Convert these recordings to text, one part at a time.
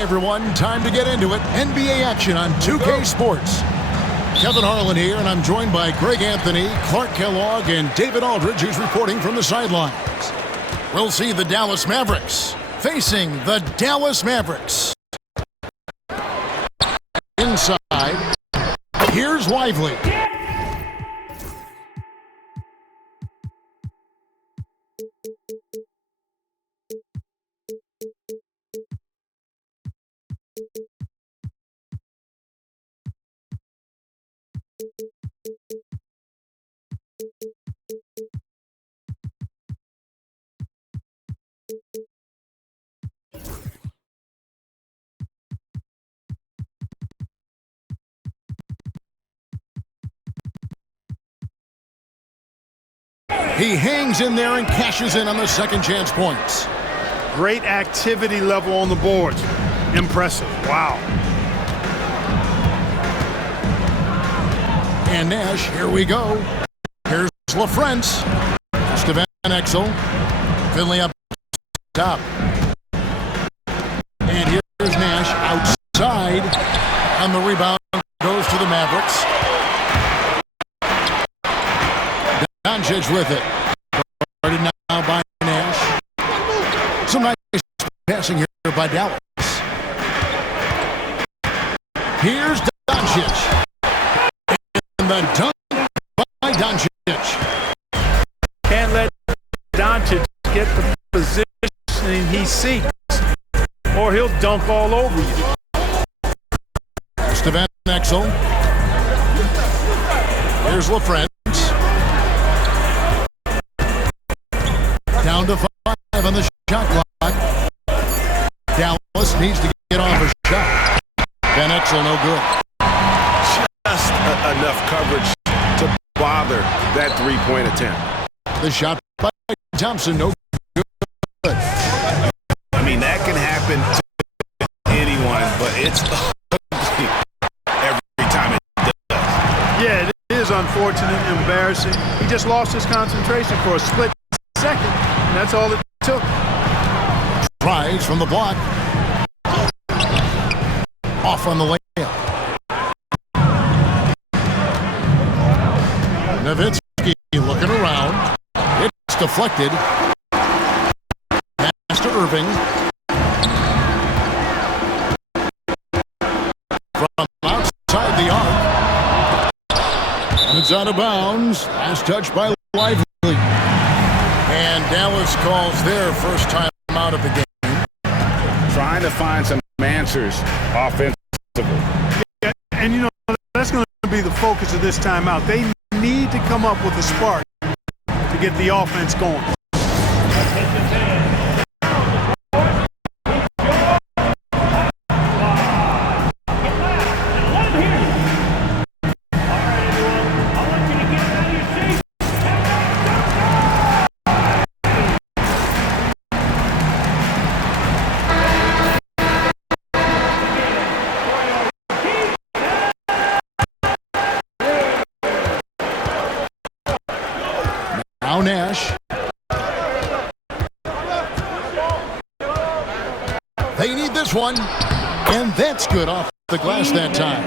Hi, everyone. Time to get into it. NBA action on 2K Sports. Kevin Harlan here, and I'm joined by Greg Anthony, Clark Kellogg, and David Aldridge, who's reporting from the sidelines. We'll see the Dallas Mavericks facing the Dallas Mavericks. Inside, here's Lively. He hangs in there and cashes in on the second chance points. Great activity level on the boards. Impressive. Wow. And Nash, here we go. Here's LaFrentz. To Van Exel. Finley up top. And here's Nash outside. And the rebound goes to the Mavericks. Doncic with it. Started now by Nash. Some nice passing here by Dallas. Here's Doncic. And the dunk by Doncic. Can't let Doncic get the positioning he seeks, or he'll dunk all over you. To Van Exel. Here's LaFrentz. Down to 5 on the shot clock. Dallas needs to get off a shot. Van Exel no good. Just enough coverage to bother that three-point attempt. The shot by Thompson, no good. I mean, that can happen to anyone, but it's ugly every time it does. Yeah, it is unfortunate, embarrassing. He just lost his concentration for a split second, and that's all it took. Tries from the block. Off on the layup. Nowitzki looking around. It's deflected. Pass to Irving. From outside the arc. And it's out of bounds. Last touch by Lively. And Dallas calls their first time out of the game. Trying to find some answers offensively. Yeah, and you know, that's going to be the focus of this timeout. They need to come up with a spark to get the offense going. Now Nash. They need this one. And that's good off the glass that time.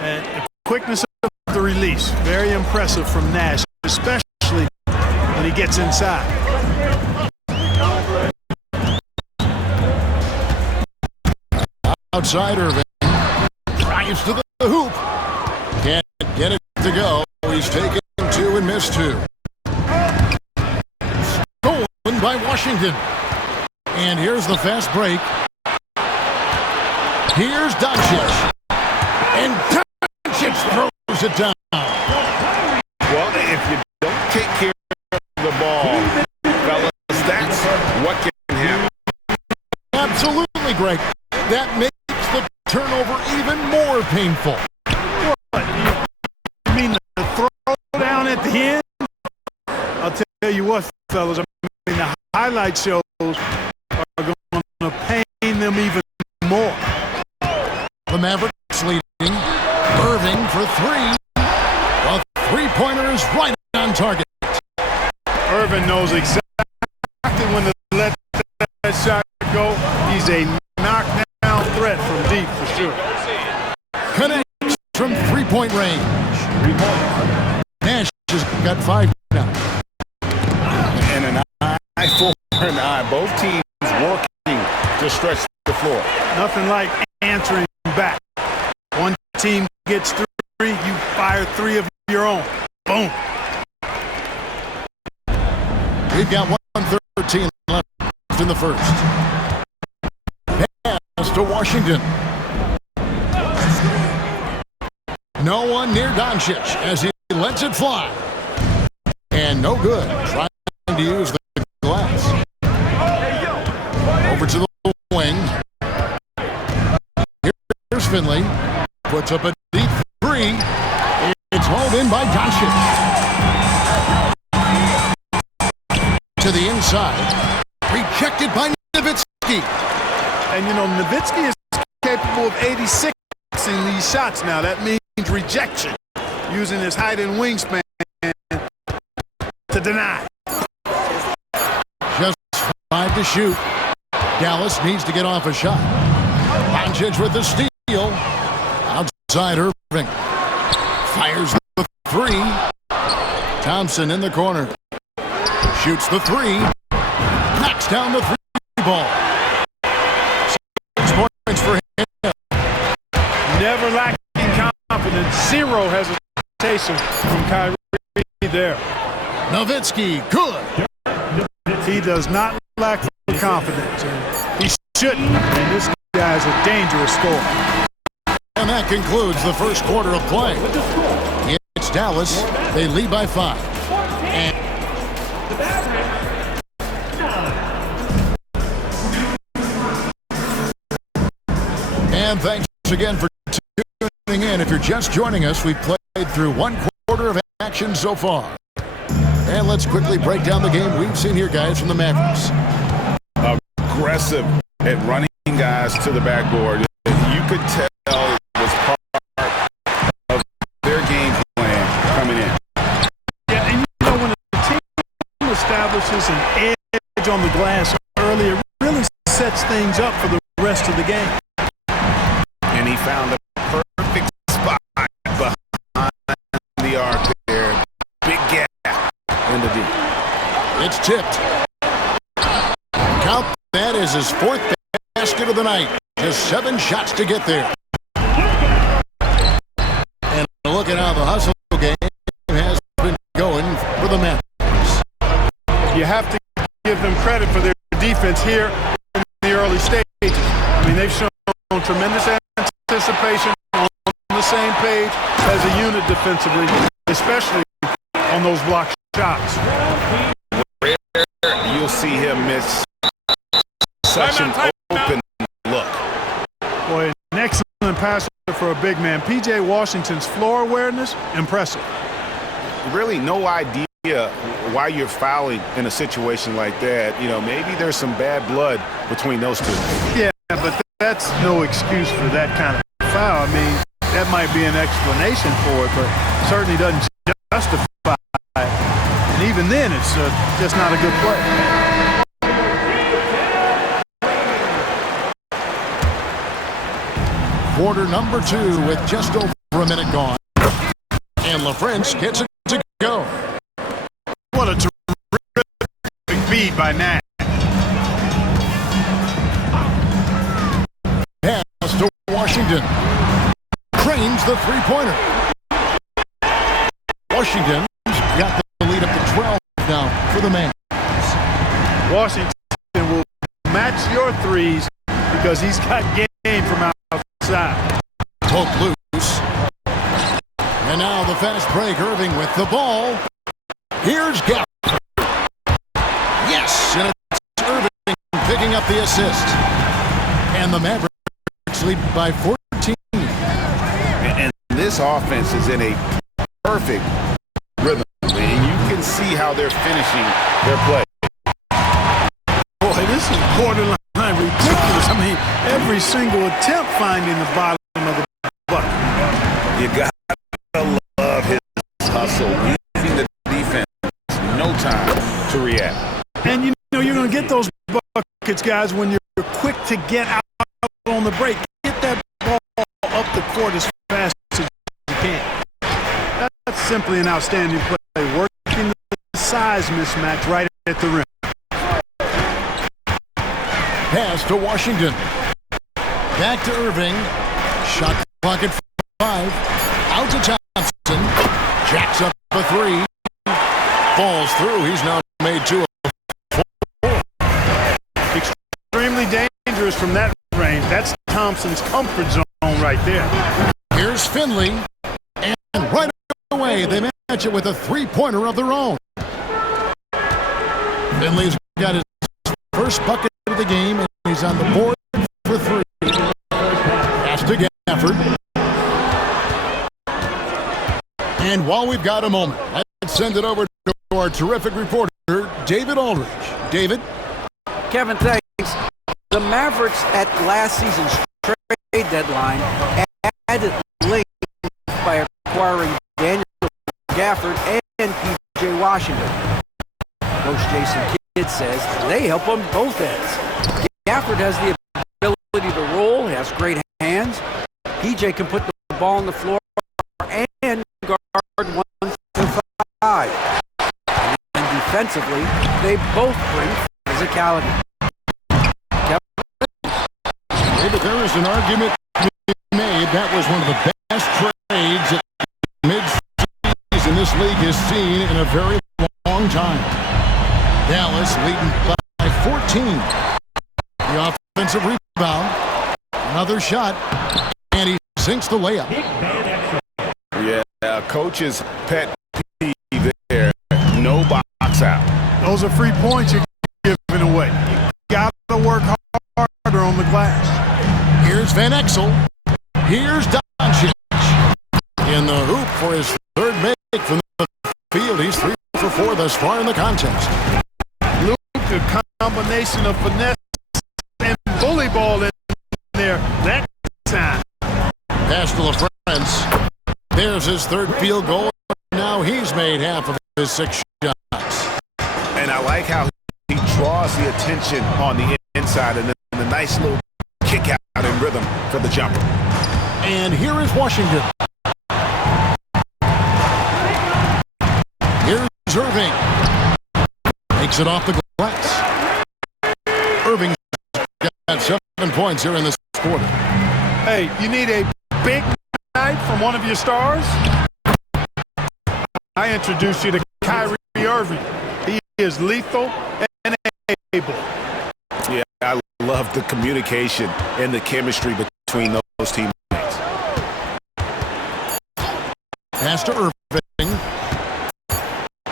And the quickness of the release, very impressive from Nash, especially when he gets inside. Outside Irving. Drives to the hoop. Can't get it to go. He's taken 2 and missed 2. Stolen by Washington. And here's the fast break. Here's Doncic. And Doncic throws it down. Well, if you don't take care of the ball, fellas, that's what can happen. Absolutely, Greg. That makes the turnover even more painful. What? You mean the throw down at the end? I'll tell you what, fellas. I mean, the highlight shows are going to pain them even more. The Mavericks leading. Irving for 3. The three-pointer is right on target. Irving knows exactly when to let that shot go. He's a knockdown sure. Connects from three-point range. Nash has got 5 now. And an eye for an eye. Both teams working to stretch the floor. Nothing like answering back. One team gets 3, you fire 3 of your own. Boom. We've got 1:13 left in the first. Pass to Washington. No one near Doncic as he lets it fly. And no good. Trying to use the glass. Over to the wing. Here's Finley. Puts up a deep 3. It's hauled in by Doncic. To the inside. Rejected by Nowitzki. And, you know, Nowitzki is capable of 86ing these shots now. That means rejection. Using his height and wingspan to deny. Just 5 to shoot. Dallas needs to get off a shot. Doncic with the steal. Outside Irving. Fires the 3. Thompson in the corner. Shoots the 3. Knocks down the 3 ball. 6 points for him. Never lacking confidence. 0 hesitation from Kyrie there. Nowitzki, good. He does not lack confidence. And he shouldn't. And this guy is a dangerous scorer. And that concludes the first quarter of play. It's Dallas. They lead by 5. And thanks again for tuning in. If you're just joining us, we've played through 1 quarter of action so far. And let's quickly break down the game we've seen here, guys, from the Mavericks. Aggressive at running guys to the backboard. You could tell it was part of their game plan coming in. Yeah, and you know, when a team establishes an edge on the glass early, it really sets things up for the rest of the game. And he found the perfect spot behind the arc there. Big gap in the deep. It's tipped. Count that as his 4th basket of the night. Just 7 shots to get there. And look at how the hustle game has been going for the Mavericks. You have to give them credit for their defense here in the early stages. I mean, they've shown tremendous anticipation, on the same page as a unit defensively, especially on those block shots. Rare you'll see him miss such an open look. Boy, an excellent passer for a big man. P.J. Washington's floor awareness, impressive. Really no idea why you're fouling in a situation like that. You know, maybe there's some bad blood between those two. Yeah, but that's no excuse for that kind of foul. I mean, that might be an explanation for it, but certainly doesn't justify it. And even then, it's just not a good play. Quarter number 2 with just over a minute gone. And LaFrance gets it to go. What a terrific beat by Nash. Pass to Washington. Cranes the 3-pointer. Washington's got the lead up to 12 now for the man. Washington will match your threes because he's got game from outside. Poke loose. And now the fast break. Irving with the ball. Here's Gafford. Yes, and it's Irving picking up the assist. And the Mavericks lead by 14. And this offense is in a perfect rhythm. And you can see how they're finishing their play. Boy, this is borderline ridiculous. I mean, every single attempt finding the bottom of the bucket. You got to love his hustle. Leaving the defense no time to react. And you know you're going to get those buckets, guys, when you're quick to get out on the break. Get that ball for it as fast as you can. That's simply an outstanding play. Working the size mismatch right at the rim. Pass to Washington. Back to Irving. Shot clock at 5. Out to Thompson. Jacks up a 3. Falls through. He's now made 2 of 4. Extremely dangerous from that range. That's Thompson's comfort zone right there. Here's Finley. And right away, they match it with a 3-pointer of their own. Finley's got his first bucket of the game, and he's on the board for 3. Pass to Gafford. And while we've got a moment, let's send it over to our terrific reporter, David Aldridge. David? Kevin, thanks. The Mavericks at last season's trade deadline added length by acquiring Daniel Gafford and P.J. Washington. Coach Jason Kidd says they help on both ends. Gafford has the ability to roll, has great hands. P.J. can put the ball on the floor and guard 1 through 5. And defensively, they both bring physicality. David, there is an argument made that was one of the best trades that mid-season this league has seen in a very long time. Dallas leading by 14. The offensive rebound. Another shot. And he sinks the layup. Yeah, coach's pet peeve there. No box out. Those are free points you're giving away. You got to work harder on the glass. Here's Van Exel. Here's Doncic. In the hoop for his third make from the field. He's 3 for 4 thus far in the contest. Luke, a combination of finesse and bully ball in there that time. Pass to LaFrance. There's his third field goal. Now he's made half of his 6 shots. And I like how he draws the attention on the inside and the nice little kick out in rhythm for the jumper. And here is Washington. Here's Irving. Takes it off the glass. Irving's got 7 points here in this quarter. Hey, you need a big night from one of your stars? I introduce you to Kyrie Irving. He is lethal and able. Yeah, I love the communication and the chemistry between those teammates. Pass to Irving.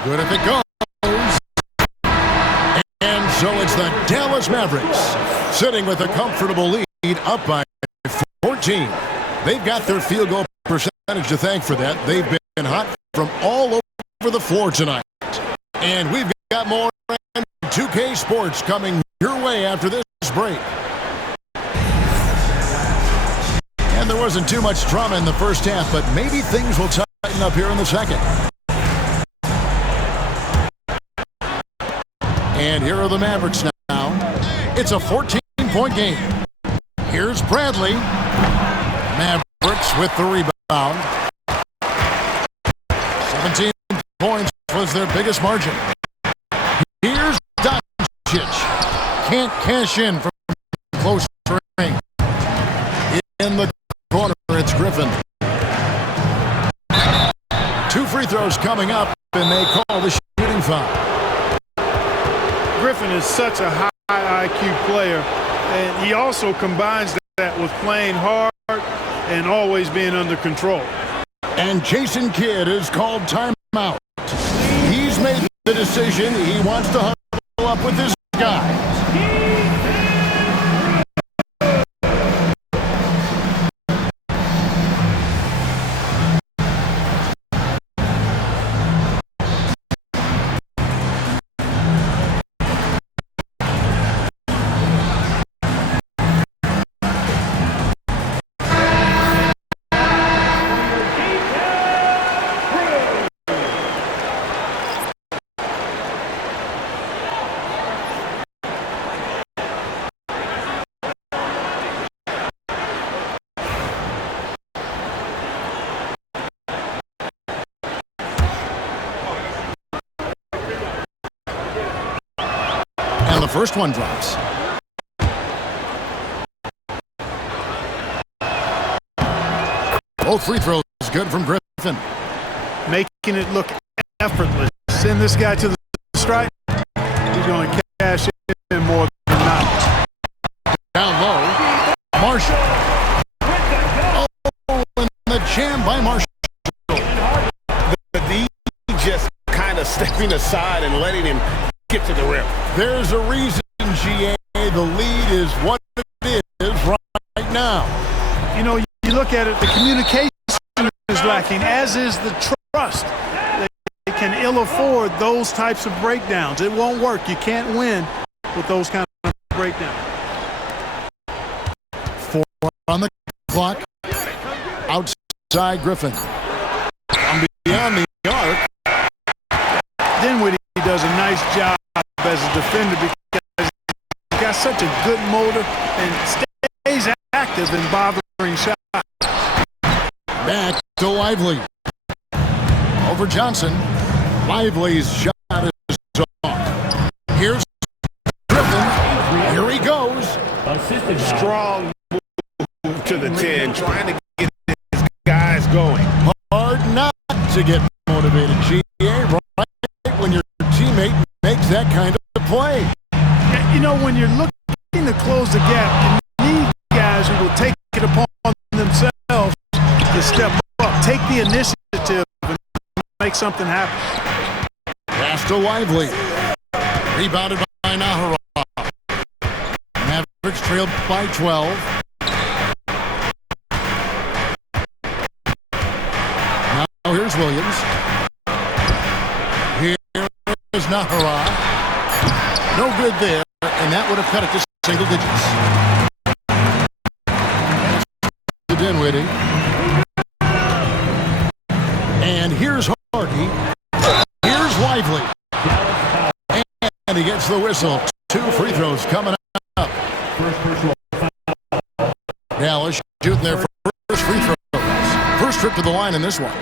Good if it goes. And so it's the Dallas Mavericks sitting with a comfortable lead up by 14. They've got their field goal percentage to thank for that. They've been hot from all over the floor tonight. And we've got more 2K Sports coming your way after this break. And there wasn't too much drama in the first half, but maybe things will tighten up here in the second. And here are the Mavericks now. It's a 14-point game. Here's Bradley. Mavericks with the rebound. 17 points was their biggest margin. Here's Doncic. Can't cash in from close range. In the corner, it's Griffin. 2 free throws coming up, and they call the shooting foul. Griffin is such a high IQ player, and he also combines that with playing hard and always being under control. And Jason Kidd is called timeout. He's made the decision. He wants to huddle up with this guy. the first one drops. Both free throws good from Griffin. Making it look effortless. Send this guy to the strike. He's going to cash in more than not. Down low, Marshall. Oh, and the jam by Marshall. The D just kind of stepping aside and letting him get to the rim. There's a reason, GA. The lead is what it is right now. You know, you look at it, the communication is lacking, as is the trust. They can ill afford those types of breakdowns. It won't work. You can't win with those kind of breakdowns. 4 on the clock. Outside Griffin. Beyond the arc. Dinwiddie does a nice job as a defender because he's got such a good motor and stays active in bothering shots. Back to Lively. Over Johnson. Lively's shot is off. Here's Griffin. Here he goes. Strong move to the 10, trying to get his guys going. Hard not to get motivated, GA, right when your teammate makes that kind of play. You know, when you're looking to close the gap, you need guys who will take it upon themselves to step up, take the initiative, and make something happen. Pass to Lively. Rebounded by Nahara. Mavericks trailed by 12. Now here's Williams. Here is Nahara. No good there, and that would have cut it to single digits. To Dinwiddie. And here's Hardy. Here's Lively. And he gets the whistle. 2 free throws coming up. Dallas shooting their first free throws. First trip to the line in this one.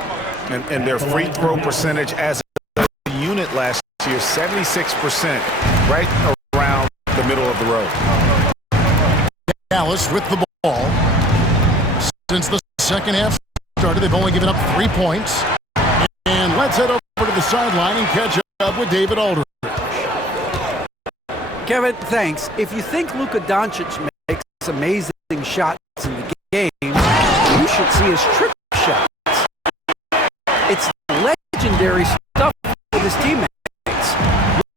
And their free throw percentage as a unit last year, 76%, right around the middle of the road. Dallas with the ball. Since the second half started, they've only given up 3 points. And let's head over to the sideline and catch up with David Aldridge. Kevin, thanks. If you think Luka Doncic makes amazing shots in the game, you should see his trick shots. It's legendary stuff with his teammates.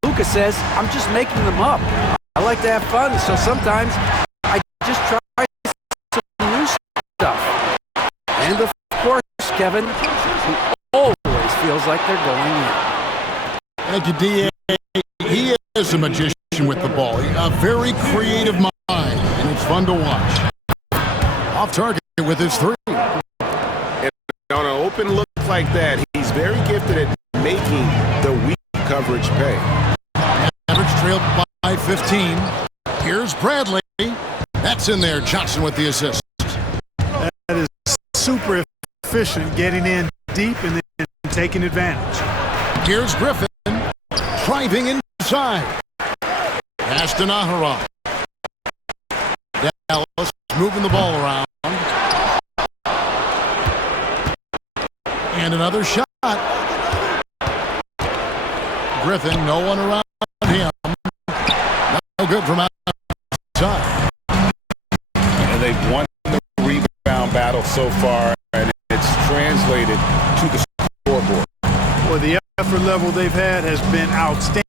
Luka says, I'm just making them up. I like to have fun, so sometimes I just try some new stuff. And of course, Kevin, who always feels like they're going in. Thank you, D.A. He is a magician with the ball. A very creative mind, and it's fun to watch. Off target with his 3. And on an open look like that, he's very gifted at making the weak coverage pay. Mavericks trailed by 15. Here's Bradley. That's in there. Johnson with the assist. That is super efficient, getting in deep and then taking advantage. Here's Griffin. Driving inside. Pass to Nahara. Dallas moving the ball around. And another shot. Griffin, no one around him. No good from outside. And they've won the rebound battle so far, and it's translated to the scoreboard. Well, the effort level they've had has been outstanding.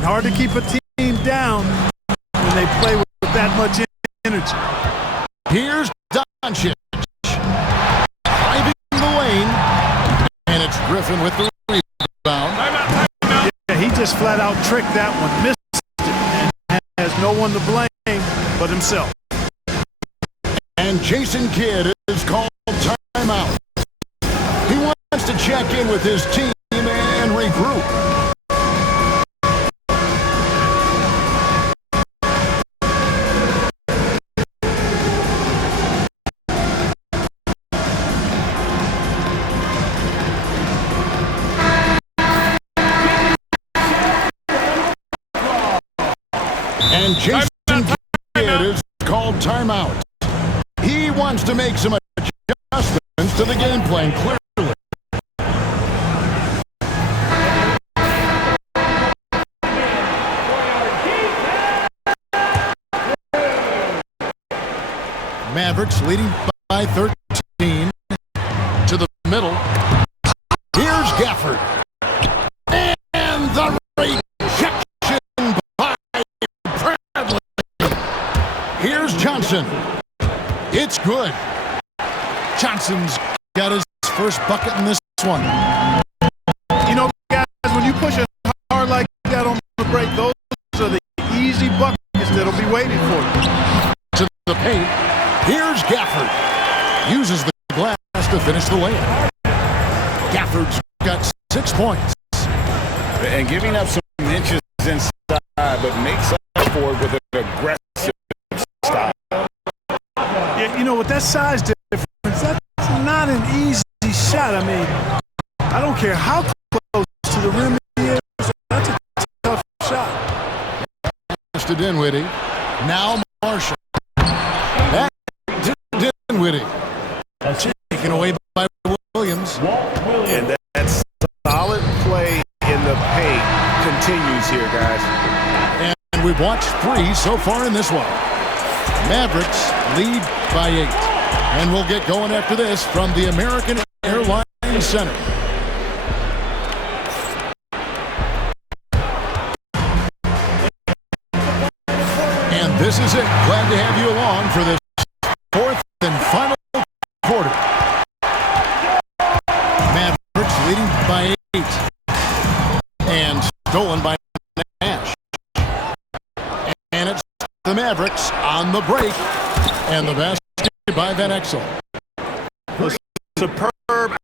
Hard to keep a team down when they play with that much energy. Here's Doncic. Driving the lane. And it's Griffin with the rebound. Yeah, he just flat out tricked that one, missed it, and has no one to blame but himself. And Jason Kidd is called timeout. He wants to check in with his team and regroup. And Jason Kidd is called timeout. He wants to make some adjustments to the game plan, clearly. Mavericks leading by 13 to the middle. Here's Gafford. And the rejection by Bradley. Here's Johnson. It's good. Johnson's got his first bucket in this one. You know, guys, when you push it hard like that on the break, those are the easy buckets that'll be waiting for you. To the paint. Here's Gafford. Uses the glass to finish the layup. Gafford's got 6 points. And giving up some inches inside, but makes up for it with an aggressive style. Yeah, you know, with that size difference, that's not an easy shot. I mean, I don't care how close to the rim he is. That's a tough shot. Pass to Dinwiddie. Now Marshall. Back to Dinwiddie. Taken away by Williams. And that solid play in the paint continues here, guys. And we've watched 3 so far in this one. Mavericks lead by 8. And we'll get going after this from the American Airlines Center. And this is it. Glad to have you along for this 4th and final quarter. Mavericks leading by 8. And stolen by Nash. And it's the Mavericks on the break. And the basket by Van Exel. Superb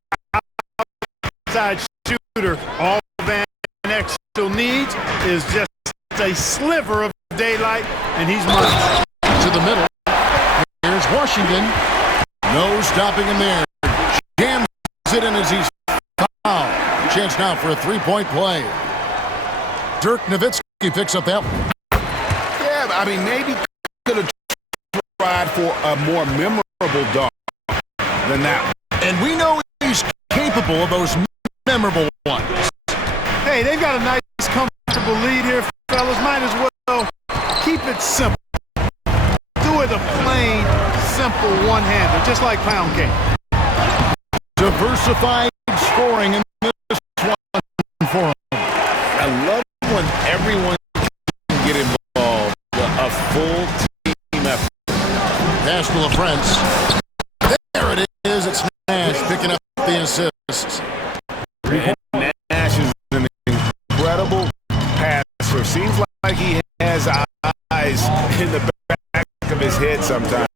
outside shooter. All Van Exel needs is just a sliver of daylight, and he's mine. To the middle. Here's Washington. No stopping him there. Jams it in as he's fouled. Chance now for a 3-point play. Dirk Nowitzki picks up that one. Yeah, I mean, maybe could have tried for a more memorable dunk than that one. And we know he's capable of those memorable ones. Hey, they've got a nice, comfortable lead here, fellas. Might as well keep it simple. Do it a plain, simple one-hander, just like pound cake. Diversified scoring in this one for him. I love when everyone can get involved. A full team effort. Pass to LaFrance. There it is. It's Nash picking up the assist. And Nash is an incredible passer. Seems like he has eyes in the back of his head sometimes.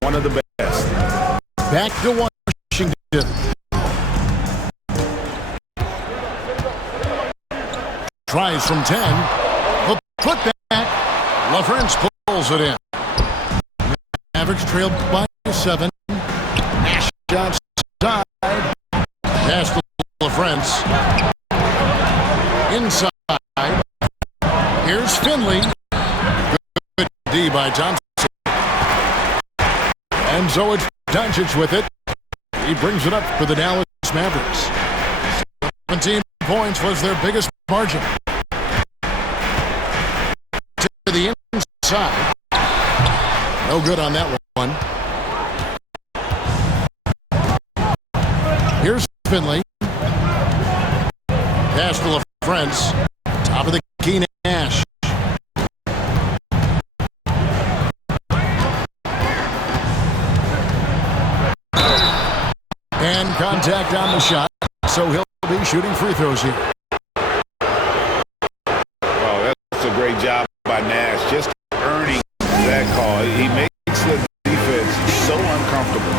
One of the best. Back to Washington. Tries from 10. The putback. LaFrance pulls it in. Mavericks trailed by 7. Nash outside. Pass to LaFrance. Inside. Here's Finley. Good D by Johnson. And so it's Doncic with it. He brings it up for the Dallas Mavericks. 17 points was their biggest margin. To the inside. No good on that one. Here's Finley. Pass to LaFrance. Top of the key, Nash. And contact on the shot, so he'll be shooting free throws here. Oh, that's a great job by Nash, just earning that call. He makes the defense so uncomfortable.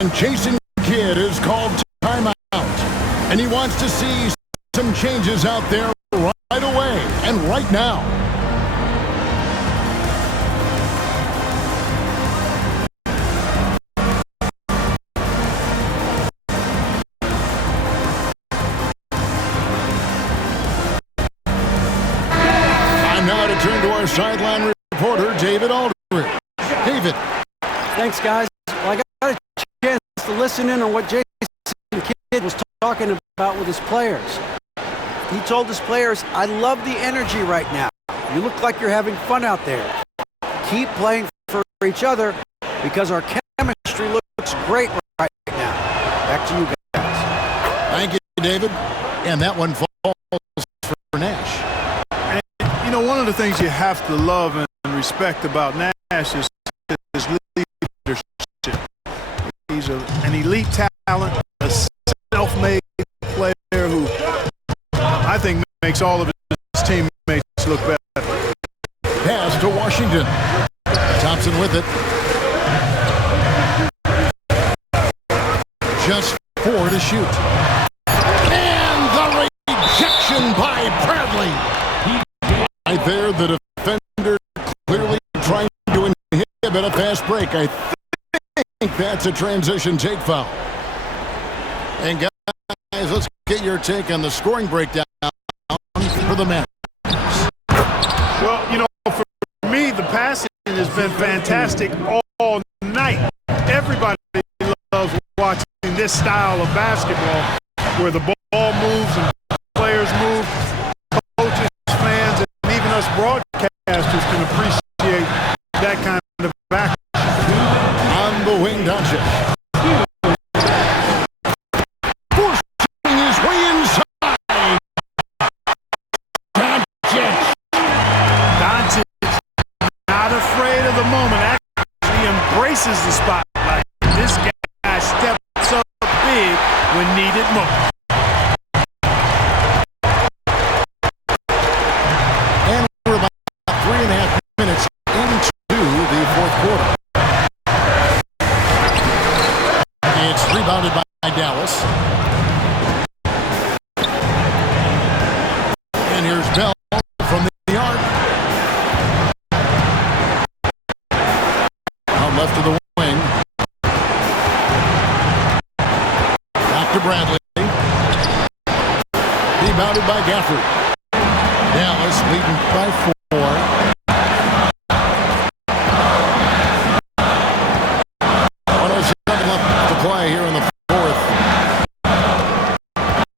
And Jason Kidd is called timeout. And he wants to see some changes out there right away and right now. turn to our sideline reporter, David Aldridge. David. Thanks, guys. Well, I got a chance to listen in on what Jason Kidd was talking about with his players. He told his players, I love the energy right now. You look like you're having fun out there. Keep playing for each other because our chemistry looks great right now. Back to you guys. Thank you, David. And that one falls for Nash. And, you know, one of the things you have to love and respect about Nash is his leadership. He's an elite talent, a self-made player who I think makes all of his teammates look better. Pass to Washington. Thompson with it. Just 4 to shoot. And the rejection by Bradley. Right there, the defender clearly trying to inhibit a fast break. I think that's a transition take foul. And guys, let's get your take on the scoring breakdown for the Mavericks. Well, you know, for me, the passing has been fantastic all night. Everybody loves watching this style of basketball where the ball moves and players move. Coaches, fans, and even us broadcasters can appreciate that kind of action. On the wing, Doncic. Forcing his way inside. Doncic, not afraid of the moment, actually embraces the spotlight. This guy steps up big when needed most. And we're about 3.5 minutes into the fourth quarter. It's rebounded by Dallas. And here's Bell from the arc. Out left of the wing. Back to Bradley. Rebounded by Gafford. Dallas leading by 4. 107 left to play here in the fourth.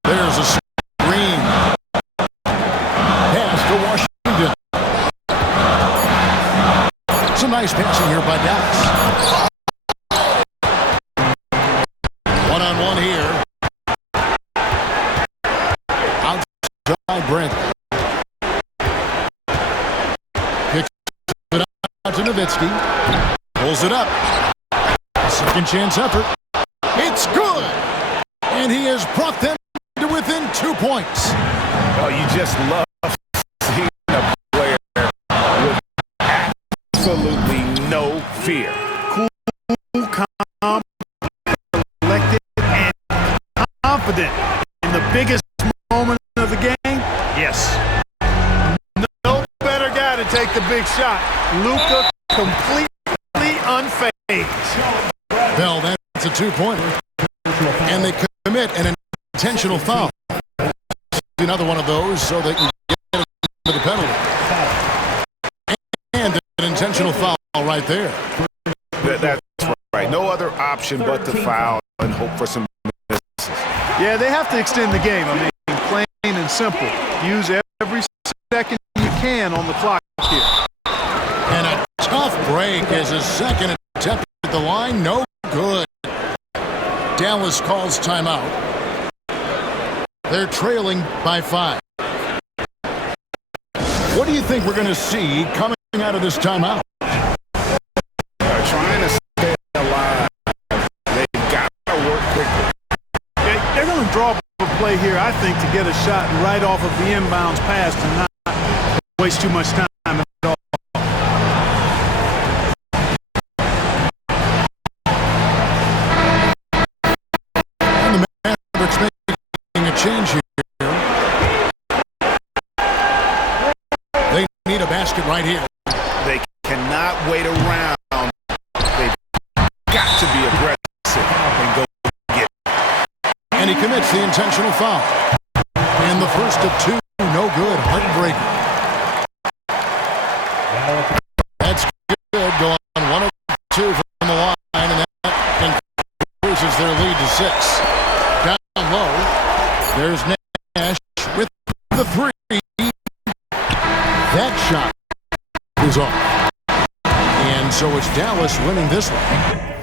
There's a screen. Pass to Washington. Some nice passing here by Dallas. One-on-one here. Outside Bradley. Kicks it out to Nowitzki. Pulls it up. Second chance effort. It's good. And he has brought them to within 2 points. Oh, you just love seeing a player with absolutely no fear. Cool, calm, collected, and confident in the biggest moment of the game. Yes. No better guy to take the big shot. Luka completely unfazed. Bell, that's a 2-pointer. And they commit an intentional foul. Another one of those so they can get into the penalty. And an intentional foul right there. That's right. No other option but to foul and hope for some misses. Yeah, they have to extend the game. I mean, plain and simple. Use every second you can on the clock here. And a tough break as a second attempt at the line. No good. Dallas calls timeout. They're trailing by 5. What do you think we're going to see coming out of this timeout? Trying to stay alive. They've got to work quickly. They're going to draw a play here, I think, to get a shot right off of the inbounds pass and not waste too much time at all. And the Mavericks making a change here. They need a basket right here. They cannot wait around. They've got to be aggressive and go get it. And he commits the intentional foul. And the first of 2, no good. Heartbreaking. is off. And so it's Dallas winning this one.